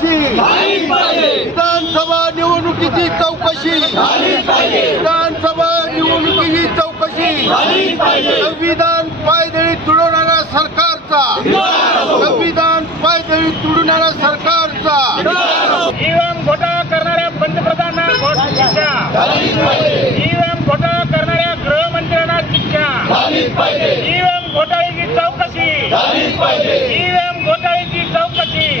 चौकशी. विधानसभा निवडणुकीची चौकशी. विधानसभा निवडणुकीची चौकशी. संविधान पायदळी तुडवणाऱ्या सरकारचा. संविधान पायदळी तुडवणाऱ्या सरकारचा. ईव्हीएम घोटाळा करणाऱ्या पंतप्रधानांना शिक्षा. ईव्हीएम घोटाळा करणाऱ्या गृहमंत्र्यांना शिक्षा. ईव्हीएम घोटाळ्याची चौकशी. ईव्हीएम घोटाळ्याची चौकशी.